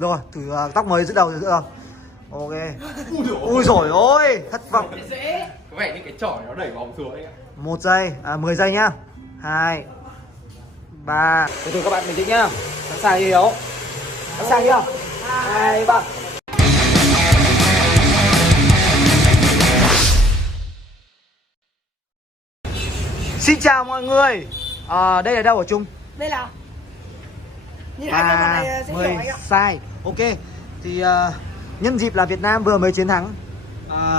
rồi thử tóc mới giữ đầu giữ không? Ok. Ui rồi ôi, thất vọng. Dễ. Có vẻ như cái chổi nó đẩy vòng xuống đấy ạ. 1 giây, 10 giây nhá. 2 3. Từ từ các bạn bình tĩnh nhá. Sẵn sàng đi Hiếu. Sẵn sàng chưa? 2 3. Xin chào mọi người. Đây là đâu ở Trung? Đây là nhìn anh em này sẽ hiểu anh ạ. Sai. Ok. Thì nhân dịp là Việt Nam vừa mới chiến thắng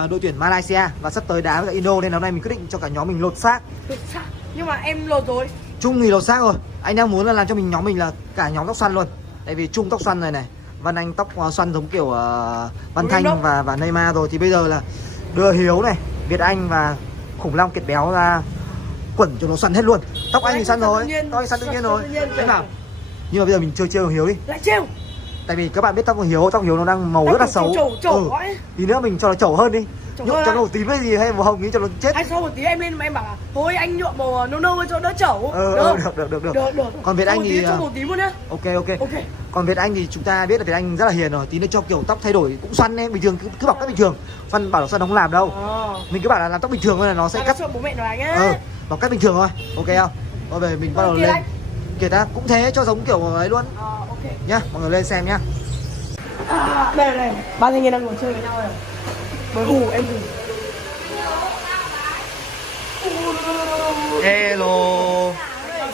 đội tuyển Malaysia và sắp tới đá với cả Indo, nên hôm nay mình quyết định cho cả nhóm mình lột xác. Lột xác. Nhưng mà em lột rồi. Trung thì lột xác rồi. Anh đang muốn là làm cho nhóm mình là cả nhóm tóc xoăn luôn. Tại vì Trung tóc xoăn rồi này, Văn Anh tóc xoăn giống kiểu Văn Thanh và Neymar rồi. Thì bây giờ là đưa Hiếu này, Việt Anh và Khủng Long Kiệt Béo ra quẩn cho nó xoăn hết luôn. Tóc anh thì xoăn rồi, tóc anh xoăn tự nhiên rồi. Đấy bảo. Nhưng mà bây giờ mình chơi của Hiếu đi. Lại trêu. Tại vì các bạn biết tóc của Hiếu nó đang màu rất là xấu. Tí nữa mình cho nó trẩu hơn đi. Nhuộm cho nó màu tím hay gì hay màu hồng ý cho nó chết. Anh sau một tí em lên mà em bảo là thôi anh nhuộm màu nâu nâu cho đỡ trẩu. Được. Còn Việt Anh thì cho màu tím luôn nhá. Ok. Còn Việt Anh thì chúng ta biết là Việt Anh rất là hiền rồi. Tí nữa cho kiểu tóc thay đổi cũng xoăn em bình thường, cứ bảo cách bình thường. Xoăn bảo là xoăn nó không làm đâu. Mình cứ bảo là làm tóc bình thường thôi là nó sẽ cắt. Bố mẹ nói anh á. Bảo cách bình thường thôi. Ok không? Thôi về mình bắt đầu lên. Kể ta cũng thế cho giống kiểu ấy luôn. Ok. Nhá, mọi người lên xem nhá. Đây này, ba thanh niên đang ngồi chơi với nhau này. Mới hù em hù. Hello.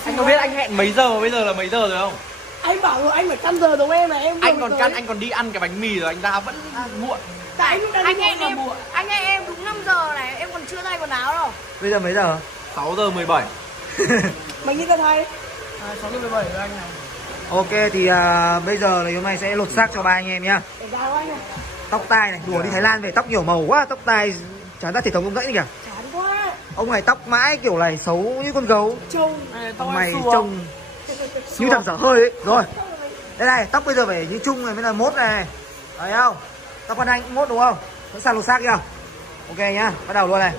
Anh có biết anh hẹn mấy giờ, bây giờ là mấy giờ rồi không? Anh bảo rồi anh phải căn giờ giống em này, em Anh còn căn, anh còn đi ăn cái bánh mì rồi anh ra vẫn muộn. Tại anh hẹn em muộn. Anh hẹn em đúng 5 giờ này, em còn chưa thay quần áo đâu. Bây giờ mấy giờ? 6 giờ 17. Mày nghĩ ra thay. 6 giờ 17 rồi anh này. Ok thì bây giờ là hôm nay sẽ lột xác cho ba anh em nhá. Để ra đâu anh ạ. Tóc tai này, đùa đi Thái Lan về tóc nhiều màu quá, tóc tai chán ra thể thống ông gãy kìa. Chán quá. Ông này tóc mãi kiểu này xấu như con gấu. Trông mày trông như thằng dở hơi ấy. Rồi. Đây này, tóc bây giờ phải như Trung này mới là mốt này. Thấy không? Tóc Văn Anh cũng mốt đúng không? Sẵn sàng lột xác chưa? Ok nhá, bắt đầu luôn này.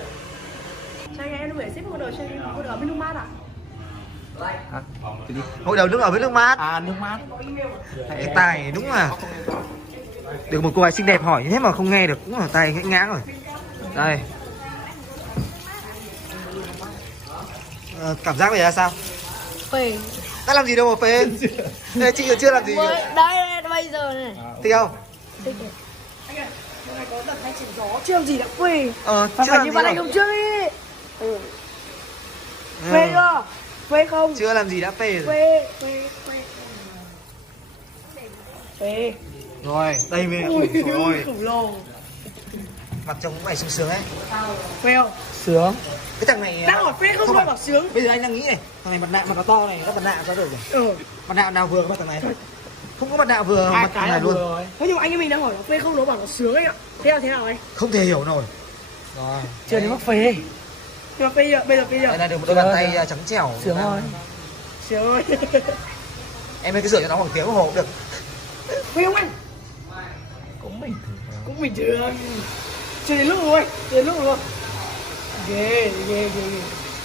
Cho anh em phải xếp một đồ cho anh một ở bên nước mát ạ. Hội đầu nước ở với nước mát. Nước mát. Cái tài đúng là được một cô gái xinh đẹp hỏi như thế mà không nghe được cũng là tay ngã ngã rồi. Đây. Cảm giác bây giờ sao? Phê. Đã làm gì đâu mà phê. Đây, chị chưa làm gì. Đây bây giờ này. Thích không? Thích rồi. Anh ơi, hôm nay có đợt hay chỉnh gió chưa làm gì đã phê. Chưa phải như bạn anh hôm trước đi. Phê chưa? Phê không? Chưa làm gì đã phê rồi. Phê. Rồi, đây mới Ui, khủng long. Mặt trông cũng phải sung sướng ấy. Phê không? Sướng. Cái thằng này Đang hỏi phê không đâu bảo sướng. Bây giờ anh đang nghĩ này, thằng này mặt nó to này, nó mặt nạ ra được rồi. Mặt nạ nào vừa với mặt thằng này? Không có mặt nạ vừa mặt thằng này luôn. Thế nhưng mà anh em mình đang hỏi là phê không, nó bảo nó sướng ấy ạ. Thế nào anh? Không thể hiểu nổi. Rồi. Chưa đến mức phê. Nhưng mà phê bây giờ phê Đây là được một đôi bàn tay trắng trẻo. Sướng rồi. Sướng rồi. Em ơi cứ rửa cho nó khoảng tiếng đồng hồ cũng được. Phê không anh? Cũng bình thường. Chưa đến lúc rồi, chưa đến lúc rồi. Ghê.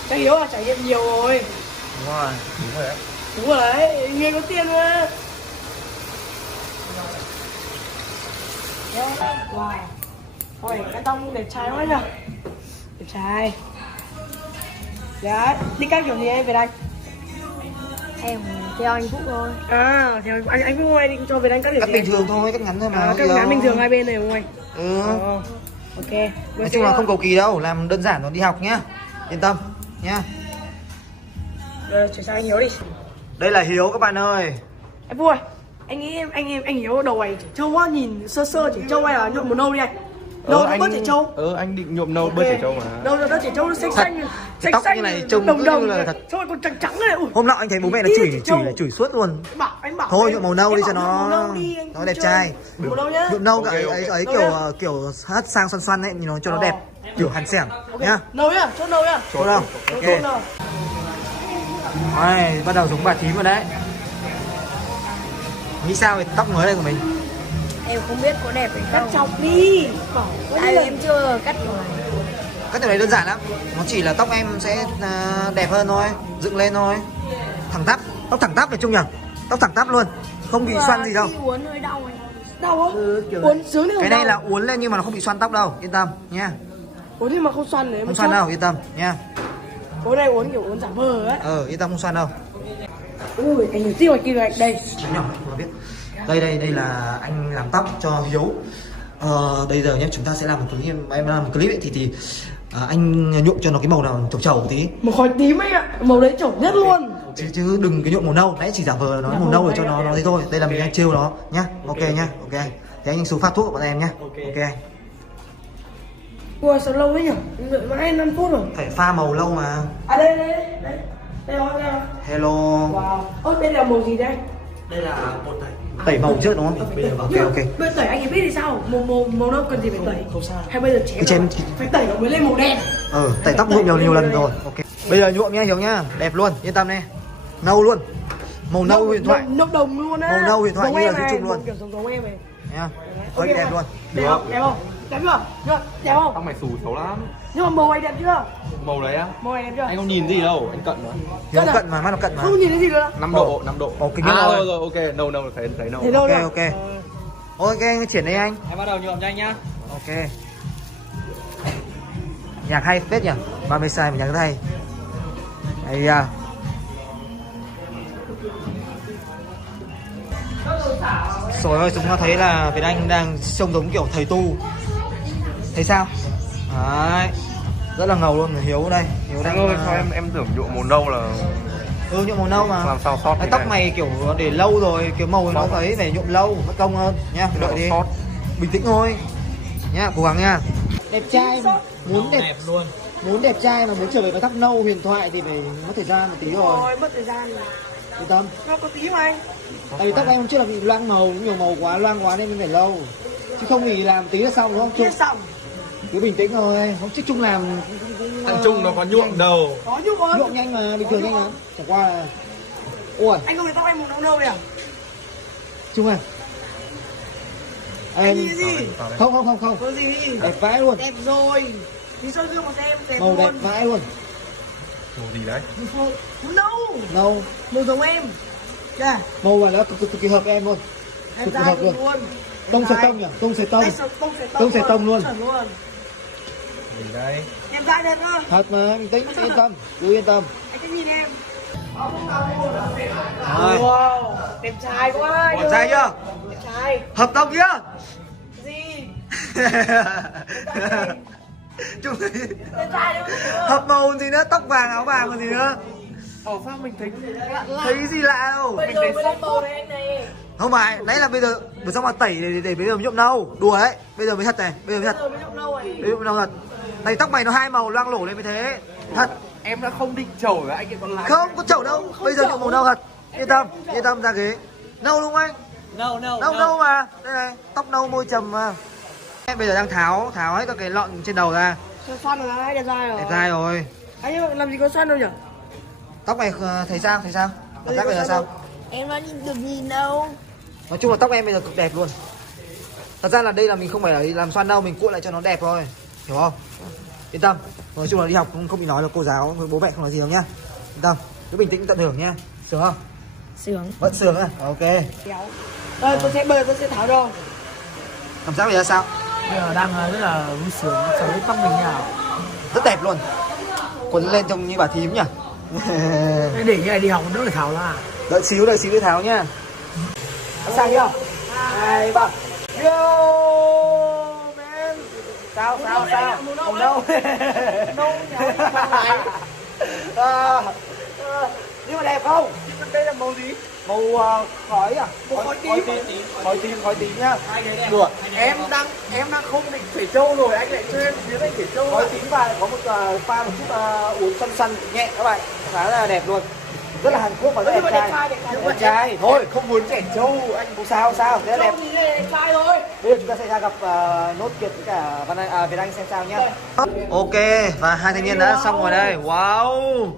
Chắc Hiếu là trải nghiệm nhiều rồi. Đúng rồi đấy. Đúng rồi đấy, nghe có tiền mà. Wow. Ôi, cái tông đẹp trai quá nhỉ. Đẹp trai. Đấy, đi cắt kiểu gì em về đây? Em theo anh Phúc thôi. Thì anh Phúc hôm nay định cho về anh cắt kiểu Cắt gì? bình thường thôi, cắt ngắn thôi mà. Cắt ngắn bình thường hai bên này đúng không anh? Ok. Nói chung là không cầu kỳ đâu, làm đơn giản rồi đi học nhá. Yên tâm nhá. Rồi chuyển sang anh Hiếu đi. Đây là Hiếu các bạn ơi. Em vui. Anh nghĩ anh Hiếu đầu này chỉ trâu quá, nhìn sơ chỉ trâu hay là nhuộm màu nâu đi anh? Nâu nó bớt chỉ trâu. Anh định nhuộm nâu bớt chỉ trâu mà. Đâu nó chỉ trâu nó xanh tóc như này trông đồng là thật. Xong rồi còn trắng trắng này. Hôm nọ anh thấy bố mẹ nó chửi suốt luôn. Anh bảo thôi nhuộm màu nâu đi cho nó đẹp trai. Nhuộm nâu cả ấy kiểu hát sang xoăn ấy, nhìn nó cho nó đẹp, kiểu hàn xẻng nhá. Nâu nhá, chốt nâu nhá. Chốt đâu? Ok. Đây, bắt đầu giống bà thím rồi đấy. Nghĩ sao về tóc mới này của mình? Em không biết có đẹp hay không. Cắt chọc đi. Tại vì em chưa cắt rồi. Cắt kiểu này đơn giản lắm. Nó chỉ là tóc em sẽ đẹp hơn thôi, dựng lên thôi. Thẳng tắp, tóc thẳng tắp phải chung nhỉ? Tóc thẳng tắp luôn. Không bị xoăn gì đâu. Khi uốn hơi đau anh. Đau không? Kiểu Uốn sướng thì không cái này là đau. uốn lên nhưng mà nó không bị xoăn tóc đâu, yên tâm nha. Uốn thì mà không xoăn đấy. Không xoăn đâu, yên tâm nha. Uốn này uốn kiểu uốn giả vờ ấy. Yên tâm không xoăn đâu. Ui, anh nhớ tiêu kia này đây. Nhỏ không biết. Đây là anh làm tóc cho Hiếu. Bây giờ nhé, chúng ta sẽ làm một clip, em làm một clip ấy, thì anh nhuộm cho nó cái màu nào trầu trầu tí. Màu khói tím anh ạ, màu đấy trổ nhất luôn. Chứ đừng cái nhuộm màu nâu, nãy chỉ giả vờ nó màu nâu để cho nó thế thôi. Đây là mình đang trêu nó nhá. Ok nhá, ok. Thế anh xuống phát thuốc của bọn em nhá. Ok. Ui, sao lâu đấy nhỉ? Đợi mãi 5 phút rồi. Phải pha màu lâu mà. À đây. Đây rồi. Hello. Wow. Đây là màu gì đây? Đây là một Tẩy màu trước đúng không? Ok. Bây giờ tẩy anh ấy biết thì sao? Màu nâu cần gì phải tẩy? Không sao. Hay bây giờ chém phải tẩy nó mới lên màu đen. Tẩy tóc nhuộm nhiều lần rồi. Ok. Bây giờ nhuộm nhá Hiếu nhá, đẹp luôn, yên tâm đi. Nâu luôn. Màu nâu huyền thoại. Nâu đồng luôn á. Màu nâu huyền thoại giống như là em Duy này, Trung luôn. kiểu giống em này. Nha. Hơi đẹp luôn. Đẹp không? Đẹp không? Đẹp chưa? Đẹp không? Tóc mày xù xấu lắm. Nhưng mà màu này đẹp chưa? Màu đấy á? Màu này đẹp chưa? Anh không nhìn gì đâu, anh cận nữa. Hiếu cận mà, mắt nó cận mà. Không nhìn thấy gì nữa. 5 độ, 5 độ. Ồ, kính rồi. Rồi, ok, nâu thấy nâu. Thấy đâu rồi? Ok. Ok, anh triển đây anh. Em bắt đầu nhuộm cho anh nhá. Ok. Nhạc hay phết nhỉ? 30 sai mà nhạc hay. Đây à. Rồi ơi, chúng ta thấy là Việt Anh đang trông giống kiểu thầy tu. Thấy sao? Đấy. Rất là ngầu luôn, Hiếu đây. Hiếu đang Anh ơi, sao em tưởng nhuộm màu nâu là nhuộm màu nâu mà. làm sao sót Cái tóc mày kiểu để lâu rồi, kiểu màu nó thấy phải nhuộm lâu, mất công hơn nhá, phải đợi đi. Bình tĩnh thôi. Nhá, cố gắng nha. Đẹp trai mà. Muốn đẹp luôn. Muốn đẹp trai mà muốn trở về với tóc nâu huyền thoại thì phải mất thời gian một tí rồi. Rồi, mất thời gian rồi. Yên tâm. Nó có tí mà anh. Tại vì tóc em hôm trước là bị loang màu, nhiều màu quá, loang quá nên mình phải lâu. Chứ không thì làm tí là xong đúng không Trung? Chưa xong. Cứ bình tĩnh thôi, không chứ Trung làm Thằng Trung nó có nhuộm đầu. Có nhuộm hơn. nhuộm nhanh mà, bình thường nhanh lắm. Chẳng qua là ôi, Anh không thấy tóc em màu nâu nâu này à? Trung à. Em Cái gì? không. Có gì gì? Đẹp vãi luôn. Đẹp rồi. Đi soi gương mà xem đẹp Màu đẹp luôn. vãi luôn. Màu gì đấy? Màu nâu. Nâu, Màu giống em. Kìa. màu mà nó cực kỳ hợp với em luôn. Em Cực kỳ trai hợp luôn. luôn. Tông sợi tông nhỉ? Tông sợi tông. Tông sợi tông luôn. Chuẩn luôn. Gì đấy? Em trai đẹp không? Thật mà, bình tĩnh, yên tâm, cứ yên tâm. Anh cứ nhìn em. Rồi. Wow, đẹp trai quá. Đẹp trai chưa? Đẹp trai. Hợp tông chưa? Gì? Trung thấy Đẹp trai đâu. hợp màu gì nữa, tóc vàng áo vàng còn gì nữa. Sao mình thấy Thấy gì lạ đâu. Bây giờ mới lên màu này anh này. Không phải, nãy là bây giờ vừa xong mà tẩy để bây giờ mới nhuộm nâu. Đùa đấy, bây giờ mới thật này, bây giờ mới Bây thật. giờ mới nhuộm nâu này. Bây giờ nâu thật. Này tóc mày nó hai màu loang lổ lên mới thế. Thật. em đã không định trầu rồi anh ấy còn lại. Không có chậu đâu, bây giờ nhuộm màu nâu thật. Yên tâm ra ghế. Nâu đúng không anh? Nâu mà. Đây này, tóc nâu môi trầm mà. Em bây giờ đang tháo hết các cái lọn trên đầu ra. Xoăn rồi đấy, đẹp trai rồi. Đẹp trai rồi. Anh ơi, làm gì có xoăn đâu nhỉ? Tóc này thấy sao? Cảm giác bây giờ sao? Em đã được nhìn đâu. Nói chung là tóc em bây giờ cực đẹp luôn. Thật ra là đây là mình không phải là đi làm xoăn đâu, mình cuộn lại cho nó đẹp thôi. Hiểu không? Yên tâm. Nói chung là đi học không bị nói là cô giáo với bố mẹ không nói gì đâu nhá. Yên tâm. Cứ bình tĩnh tận hưởng nhá. Sướng không? Sướng. Vẫn sướng à? Ok. Kéo. Bây giờ tôi sẽ tháo đâu. Cảm giác bây giờ sao? Bây giờ đang rất là vui sướng, cháu tóc mình như nào? Rất đẹp luôn. Quấn lên trông như bà thím nhỉ. Để như này đi học đỡ phải tháo ra. Đợi xíu đi tháo nhá. Sang chưa? 2, 3. Yo man. Sao? Màu nâu. Nhưng mà đẹp không? Đây là màu gì? Màu khói à? Khói tím nhá. Được. Em đang không định phải trâu rồi, anh lại cho em phía anh phải trâu. Khói tím và có một pha một chút uống săn nhẹ các bạn. Khá là đẹp luôn. Rất là Hàn Quốc và rất đẹp trai. Đẹp trai. Thôi, không muốn trẻ trâu, anh không sao, thế là đẹp. Trâu thì đẹp trai thôi. Bây giờ chúng ta sẽ ra gặp Nốt Kiệt với cả Việt Anh xem sao nhá. Ok, và hai thanh niên đã xong rồi đây. Wow.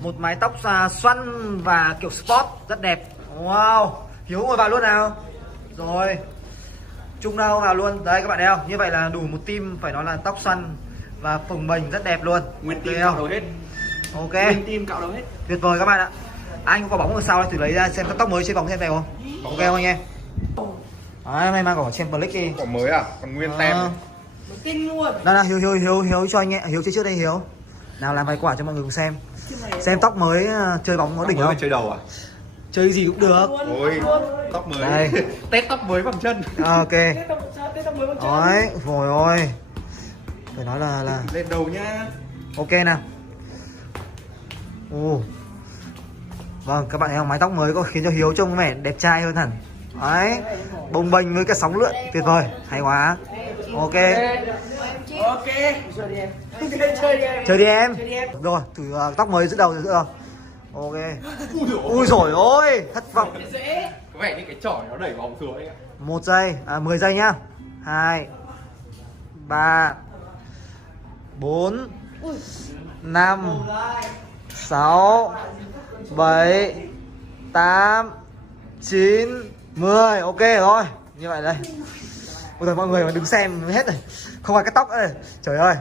Một mái tóc xoăn và kiểu sport rất đẹp. Wow. Hiếu ngồi vào luôn nào. Rồi. Trung đâu vào luôn. Đây các bạn thấy không? Như vậy là đủ một team phải nói là tóc xoăn và phồng bềnh rất đẹp luôn. Nguyên team Ok cạo không? đầu hết. Ok. Nguyên team cạo đầu hết. Tuyệt vời các bạn ạ. Anh có bóng ở sau thử lấy ra xem tóc mới chơi bóng xem này không? Ok không anh em? Đấy, hôm nay mang quả Champions League đi. Quả mới à? Còn nguyên tem. Kinh luôn. Nào Hiếu cho anh nghe, Hiếu chơi trước đây Hiếu. Nào làm vài quả cho mọi người cùng xem. Xem tóc mới chơi bóng có đỉnh không? Chơi đầu à? Chơi gì cũng được. Ôi, tóc mới. Đây. Test tóc mới bằng chân. Ok. Tết tóc mới bằng chân. Đấy, rồi ôi. Phải nói là Lên đầu nhá. ok nào. Ồ. Vâng, các bạn thấy không, mái tóc mới có khiến cho Hiếu trông vẻ đẹp trai hơn hẳn. Đấy, bồng bềnh với cái sóng lượn tuyệt vời, hay quá. Ok, Ok. Chơi đi em. Chơi đi em. chơi đi em. Chơi đi em. Rồi, thử tóc mới giữ đầu rồi. Ok. Ui rồi ôi, thất vọng. Dễ. Có vẻ như cái chổi nó đẩy bóng xuống ấy ạ. 1 giây, 10 giây nhá. 2 3 4 5 6 7 8 9 10. Ok rồi. Như vậy đây. Ôi trời, mọi người mà đứng xem hết rồi. Không phải cái tóc này. Trời ơi.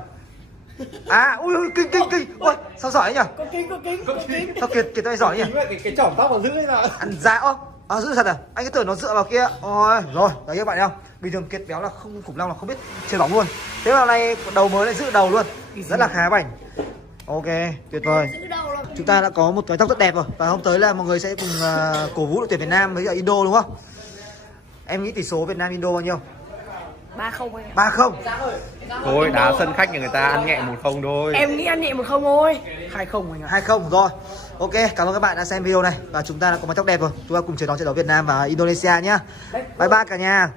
À, ui kinh. Ui, sao giỏi nhỉ? Có kính. Sao Kiệt tay giỏi nhỉ? Cái chỏm tóc còn giữ ấy nào. Ăn dã. Giữ thật à? Anh cứ tưởng nó dựa vào kia. Ôi, rồi, đấy các bạn thấy không? Bình thường Kiệt béo là không, khủng long là không biết chơi bóng luôn. Thế mà nay đầu mới lại giữ đầu luôn. Rất là khá bảnh. Ok, tuyệt vời. Giữ đầu rồi. Chúng ta đã có một cái tóc rất đẹp rồi. Và hôm tới là mọi người sẽ cùng cổ vũ đội tuyển Việt Nam với cả Indo đúng không? Em nghĩ tỷ số Việt Nam Indo bao nhiêu? 3-0 anh ạ. 3-0. Thôi, đá sân khách nhà người ta ăn nhẹ 1-0 thôi. Em nghĩ ăn nhẹ 1-0 thôi. 2-0 anh ạ. 2-0 rồi. Ok, cảm ơn các bạn đã xem video này. Và chúng ta đã có mái tóc đẹp rồi. Chúng ta cùng chờ đón trận đấu Việt Nam và Indonesia nhé. Bye bye cả nhà.